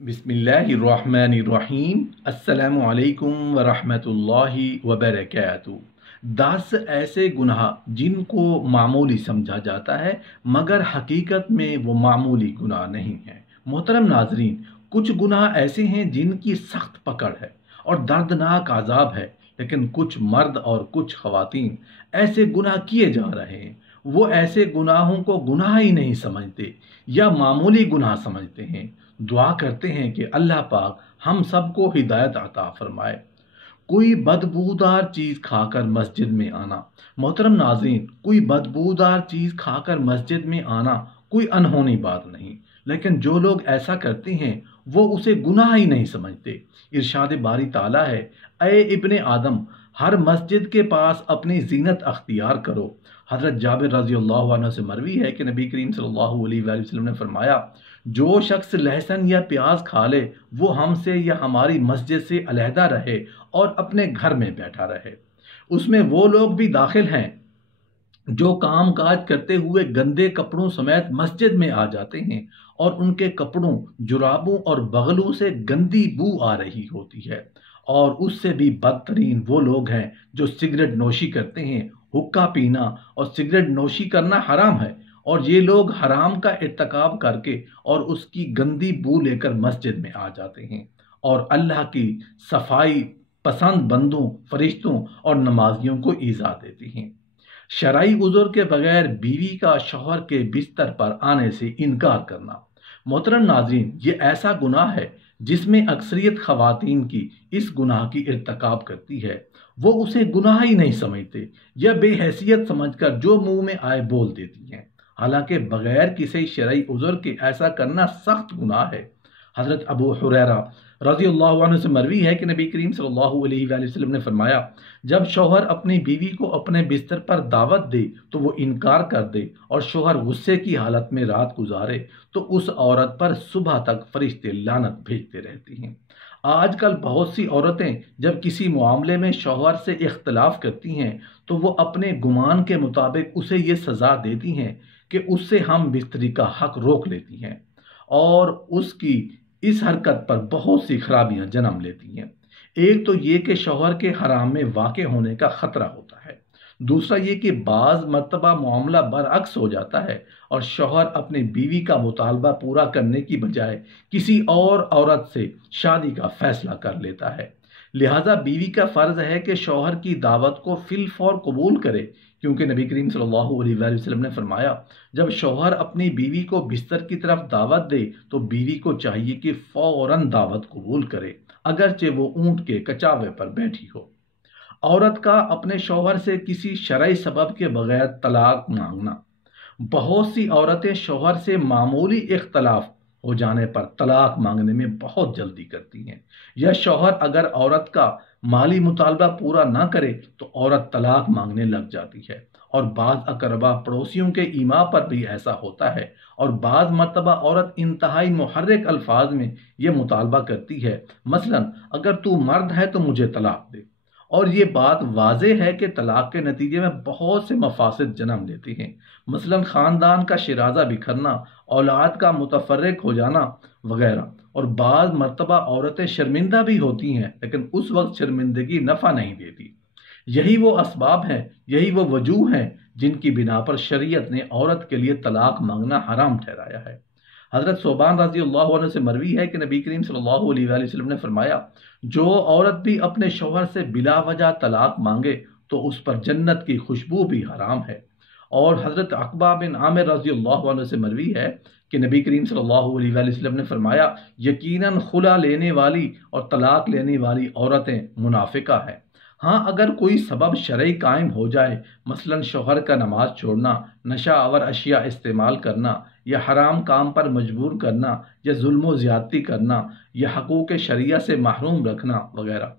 बिस्मिल्लाहिर्रहमानिर्रहीम। अस्सलामु अलैकुम वरहमतुल्लाहि वबरकातुहू। 10 ऐसे गुनाह जिनको मामूली समझा जाता है मगर हकीकत में वो मामूली गुनाह नहीं है। मोहतरम नाजरीन, कुछ गुनाह ऐसे हैं जिनकी सख्त पकड़ है और दर्दनाक आज़ाब है, लेकिन कुछ मर्द और कुछ ख़वातीन ऐसे गुनाह किए जा रहे हैं। वो ऐसे गुनाहों को गुनाह ही नहीं समझते या मामूली गुनाह समझते हैं। दुआ करते हैं कि अल्लाह पाक हम सबको हिदायत अता फरमाए। कोई बदबूदार चीज़ खाकर मस्जिद में आना। मोहतरम नाज़रीन, कोई बदबूदार चीज़ खाकर मस्जिद में आना कोई अनहोनी बात नहीं, लेकिन जो लोग ऐसा करते हैं वो उसे गुनाह ही नहीं समझते। इरशाद बारी ताला है, ए इब्ने आदम, हर मस्जिद के पास अपनी जीनत अख्तियार करो। हज़रत जाबिर रज़ी अल्लाह अन्हु से मरवी है कि नबी करीम सल्लल्लाहु अलैहि वसल्लम ने फरमाया, जो शख्स लहसुन या प्याज खा ले वो हमसे या हमारी मस्जिद से अलहदा रहे और अपने घर में बैठा रहे। उसमें वो लोग भी दाखिल हैं जो काम काज करते हुए गंदे कपड़ों समेत मस्जिद में आ जाते हैं और उनके कपड़ों, जुराबों और बगलों से गंदी बू आ रही होती है। और उससे भी बदतरीन वो लोग हैं जो सिगरेट नोशी करते हैं। हुक्का पीना और सिगरेट नोशी करना हराम है, और ये लोग हराम का इर्तकाब करके और उसकी गंदी बू लेकर मस्जिद में आ जाते हैं और अल्लाह की सफाई पसंद बंदों, फरिश्तों और नमाजियों को ईज़ा देती हैं। शरई उज़्र के बगैर बीवी का शौहर के बिस्तर पर आने से इनकार करना। मोहतरम नाज़रीन, ये ऐसा गुनाह है जिसमें अक्सरियत ख़वातीन की इस गुनाह की इर्तकाब करती है। वो उसे गुनाह ही नहीं समझते या बेहैसियत समझकर जो मुंह में आए बोल देती हैं, हालांकि बगैर किसी शरई उज़्र के ऐसा करना सख्त गुनाह है। हज़रत अबू हुरैरा रज़ी अल्लाह अन्हु से मरवी है कि नबी करीम सल्लल्लाहु अलैहि वसल्लम ने फरमाया, जब शौहर अपनी बीवी को अपने बिस्तर पर दावत दे तो वो इनकार कर दे और शौहर गुस्से की हालत में रात गुजारे तो उस औरत पर सुबह तक फरिश्ते लानत भेजते रहती हैं। आजकल बहुत सी औरतें जब किसी मामले में शौहर से इख्तलाफ करती हैं तो वो अपने गुमान के मुताबिक उसे ये सज़ा देती हैं कि उससे हम बिस्तरी का हक रोक लेती हैं, और उसकी इस हरकत पर बहुत सी खराबियां जन्म लेती हैं। एक तो ये कि शौहर के हराम में वाक़ होने का ख़तरा होता है। दूसरा ये कि बाज़ मर्तबा मामला बरअक्स हो जाता है और शौहर अपनी बीवी का मुतालबा पूरा करने की बजाय किसी और औरत से शादी का फैसला कर लेता है। लिहाजा बीवी का फ़र्ज़ है कि शौहर की दावत को फिल फौर कबूल करे, क्योंकि नबी करीम सल्लल्लाहु अलैहि वसल्लम ने फरमाया, जब शौहर अपनी बीवी को बिस्तर की तरफ दावत दे तो बीवी को चाहिए कि फौरन दावत कबूल करे, अगरचे वो ऊंट के कचावे पर बैठी हो। औरत का अपने शौहर से किसी शरई सबब के बगैर तलाक मांगना। बहुत सी औरतें शौहर से मामूली इख्तलाफ हो जाने पर तलाक मांगने में बहुत जल्दी करती हैं, या शौहर अगर औरत का माली मुतालबा पूरा ना करे तो औरत तलाक मांगने लग जाती है। और बाज़ अकरबा पड़ोसियों के ईमा पर भी ऐसा होता है, और बाज़ मर्तबा औरत इंतहाई मुहर्रिक अल्फाज में यह मुतालबा करती है, मसलन, अगर तू मर्द है तो मुझे तलाक दे। और ये बात वाज़े है कि तलाक के नतीजे में बहुत से मफासिद जन्म लेती हैं, मसलन ख़ानदान का शिराजा बिखरना, औलाद का मुतफर्रिक हो जाना वगैरह। और बाज़ मर्तबा औरतें शर्मिंदा भी होती हैं, लेकिन उस वक्त शर्मिंदगी नफ़ा नहीं देती। यही वो असबाब हैं, यही वो वजूह हैं जिनकी बिना पर शरीयत ने औरत के लिए तलाक मांगना हराम ठहराया है। हज़रत सोबान रज़ी अल्लाह अन्हु से मरवी है कि नबी करीम सल्लल्लाहु अलैहि वसल्लम ने फरमाया, जो औरत भी अपने शौहर से बिला वजह तलाक मांगे तो उस पर जन्नत की खुशबू भी हराम है। और हज़रत अक़बा बिन आमिर रज़ी अल्लाह अन्हु से मरवी है कि नबी करीम सल्लल्लाहु अलैहि वसल्लम ने फरमाया, यकीनन खुला लेने वाली और तलाक लेने वाली औरतें मुनाफिका हैं। हाँ, अगर कोई सबब शरई कायम हो जाए, मसलन शौहर का नमाज छोड़ना, नशा आवर अशिया इस्तेमाल करना, या हराम काम पर मजबूर करना, या जुल्म ज़्यादती करना, या हकूक़ शरिया से महरूम रखना वगैरह,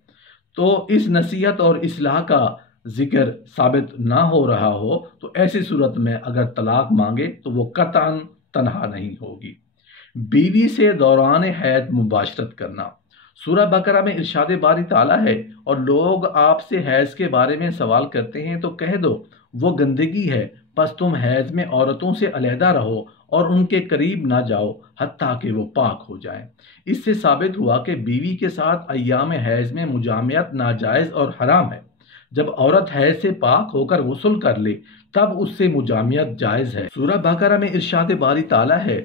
तो इस नसीहत और इस्लाह का जिक्र साबित ना हो रहा हो तो ऐसी सूरत में अगर तलाक मांगे तो वो कतअन तनहा नहीं होगी। बीवी से दौरान हैज मुबाशरत करना। सूरह बकरा में इरशाद बारी ताला है, और लोग आपसे हैज के बारे में सवाल करते हैं तो कह दो वो गंदगी है, بس تم حیض میں عورتوں سے علیحدہ رہو اور ان کے قریب نہ جاؤ حتیٰ کہ وہ پاک ہو جائیں۔ اس سے ثابت ہوا کہ بیوی کے ساتھ ایام حیض میں مجامعت ناجائز اور حرام ہے۔ جب عورت حیض سے پاک ہو کر غسل کر لے تب اس سے مجامعت جائز ہے۔ سورہ بقرہ میں ارشاد باری تعالیٰ ہے،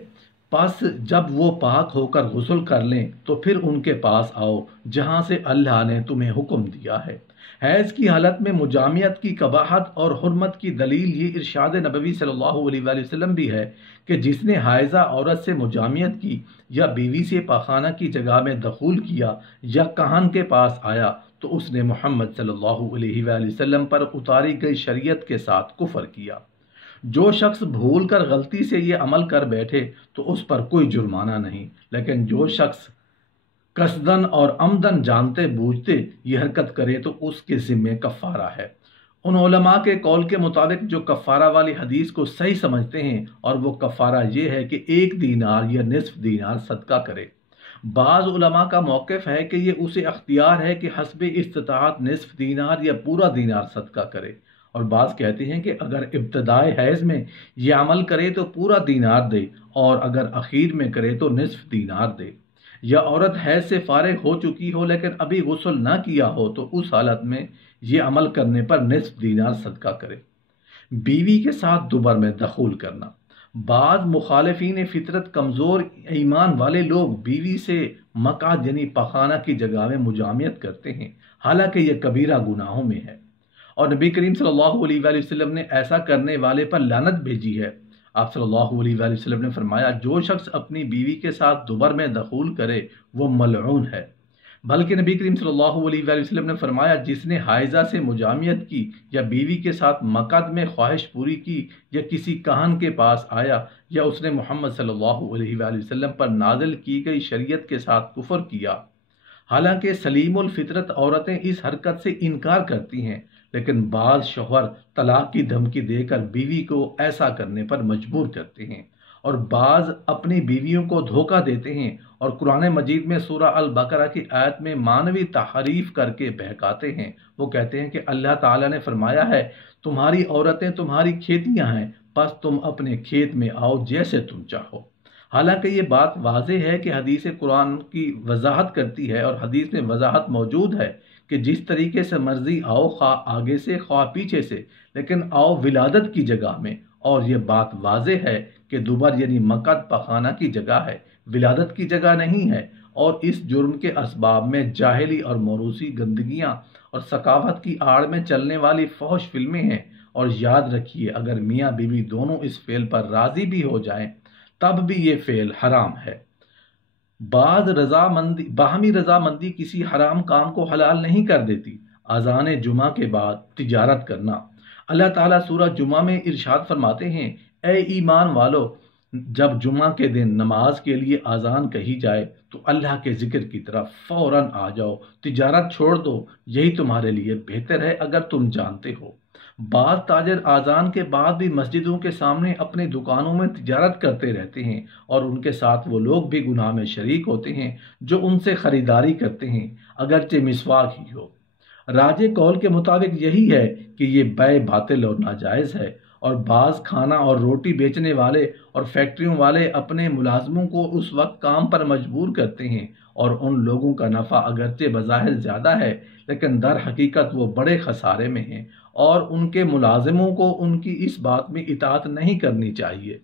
پس جب وہ پاک ہو کر غسل کر لیں تو پھر ان کے پاس آؤ جہاں سے اللہ نے تمہیں حکم دیا ہے۔ حیض کی حالت میں مجامعت کی قباحت اور حرمت کی دلیل یہ ارشاد نبوی صلی اللہ علیہ وآلہ وسلم بھی ہے کہ جس نے حائضہ عورت سے مجامعت کی یا بیوی سے پاخانہ کی جگہ میں دخول کیا یا کہن کے پاس آیا تو اس نے محمد صلی اللہ علیہ وآلہ وسلم پر اتاری گئی شریعت کے ساتھ کفر کیا۔ جو شخص بھول کر غلطی سے یہ عمل کر بیٹھے تو اس پر کوئی جرمانہ نہیں، لیکن جو شخص قصدن اور عمدن جانتے بوجھتے یہ حرکت کرے تو اس کے ذمے کفارہ ہے۔ ان علماء کے قول کے مطابق جو کفارہ والی حدیث کو صحیح سمجھتے ہیں اور وہ کفارہ یہ ہے کہ 1 دینار یا نصف دینار صدقہ کرے۔ بعض علماء کا موقف ہے کہ یہ اسے اختیار ہے کہ حسب استطاعت نصف دینار یا پورا دینار صدقہ کرے، اور بعض کہتے ہیں کہ اگر ابتدائے حیض میں یہ عمل کرے تو پورا دینار دے اور اگر اخیر میں کرے تو نصف دینار دے۔ یا عورت حیض سے فارغ ہو چکی ہو لیکن ابھی غسل نہ کیا ہو تو اس حالت میں یہ عمل کرنے پر نصف دینار صدقہ کرے۔ بیوی کے ساتھ دوبر میں دخول کرنا۔ بعض مخالفین فطرت کمزور ایمان والے لوگ بیوی سے مقعد یعنی پخانہ کی جگہ میں مجامعت کرتے ہیں، حالانکہ یہ کبیرہ گناہوں میں ہے، اور نبی کریم صلی اللہ علیہ وآلہ وسلم نے ایسا کرنے والے پر لعنت بھیجی ہے۔ آپ صلی اللہ علیہ وآلہ وسلم نے فرمایا، جو شخص اپنی بیوی کے ساتھ دوبر میں دخول کرے وہ ملعون ہے۔ بلکہ نبی کریم صلی اللہ علیہ وآلہ وسلم نے فرمایا، جس نے حائضہ سے مجامعت کی یا بیوی کے ساتھ مقعد میں خواہش پوری کی یا کسی کہن کے پاس آیا یا اس نے محمد صلی اللہ علیہ وآلہ وسلم پر نازل کی گئی شریعت کے ساتھ کفر کیا۔ حالانکہ سلیم الفطرت عورتیں اس حرکت سے انکار کرتی ہیں، لیکن بعض شوہر طلاق کی دھمکی دے کر بیوی کو ایسا کرنے پر مجبور کرتے ہیں، اور بعض اپنی بیویوں کو دھوکہ دیتے ہیں اور قرآن مجید میں سورہ البقرہ کی آیت میں معنوی تحریف کر کے بہکاتے ہیں۔ وہ کہتے ہیں کہ اللہ تعالیٰ نے فرمایا ہے، تمہاری عورتیں تمہاری کھیتیاں ہیں، پس تم اپنے کھیت میں آؤ جیسے تم چاہو۔ حالانکہ یہ بات واضح ہے کہ حدیث قرآن کی وضاحت کرتی ہے، اور حدیث میں وضاحت موجود ہے کہ جس طریقے سے مرضی آؤ، خواہ آگے سے خواہ پیچھے سے، لیکن آؤ ولادت کی جگہ میں۔ اور یہ بات واضح ہے کہ دوبر یعنی مقعد پخانہ کی جگہ ہے، ولادت کی جگہ نہیں ہے، اور اس جرم کے اسباب میں جاہلی اور موروثی گندگیاں اور ثقافت کی آڑ میں چلنے والی فحش فلمیں ہیں۔ اور یاد رکھیے، اگر میاں بیوی دونوں اس فعل پر راضی بھی ہو جائیں تب بھی یہ فعل حرام ہے۔ باہمی رضامندی کسی حرام کام کو حلال نہیں کر دیتی۔ اذان جمعہ کے بعد تجارت کرنا۔ اللہ تعالیٰ سورہ جمعہ میں ارشاد فرماتے ہیں، اے ایمان والو، جب جمعہ کے دن نماز کے لیے اذان کہی جائے تو اللہ کے ذکر کی طرف فوراً آ جاؤ، تجارت چھوڑ دو، یہی تمہارے لیے بہتر ہے اگر تم جانتے ہو۔ بعض تاجر اذان کے بعد بھی مسجدوں کے سامنے اپنی دکانوں میں تجارت کرتے رہتے ہیں، اور ان کے ساتھ وہ لوگ بھی گناہ میں شریک ہوتے ہیں جو ان سے خریداری کرتے ہیں، اگرچہ مسواک ہی ہو۔ راجح قول کے مطابق یہی ہے کہ یہ بیع باطل اور ناجائز ہے، اور بعض کھانا اور روٹی بیچنے والے اور فیکٹریوں والے اپنے ملازموں کو اس وقت کام پر مجبور کرتے ہیں، اور ان لوگوں کا نفع اگرچہ بظاہر زیادہ ہے لیکن در حقیقت وہ بڑے خسارے میں ہیں، اور ان کے ملازموں کو ان کی اس بات میں اطاعت نہیں کرنی چاہیے۔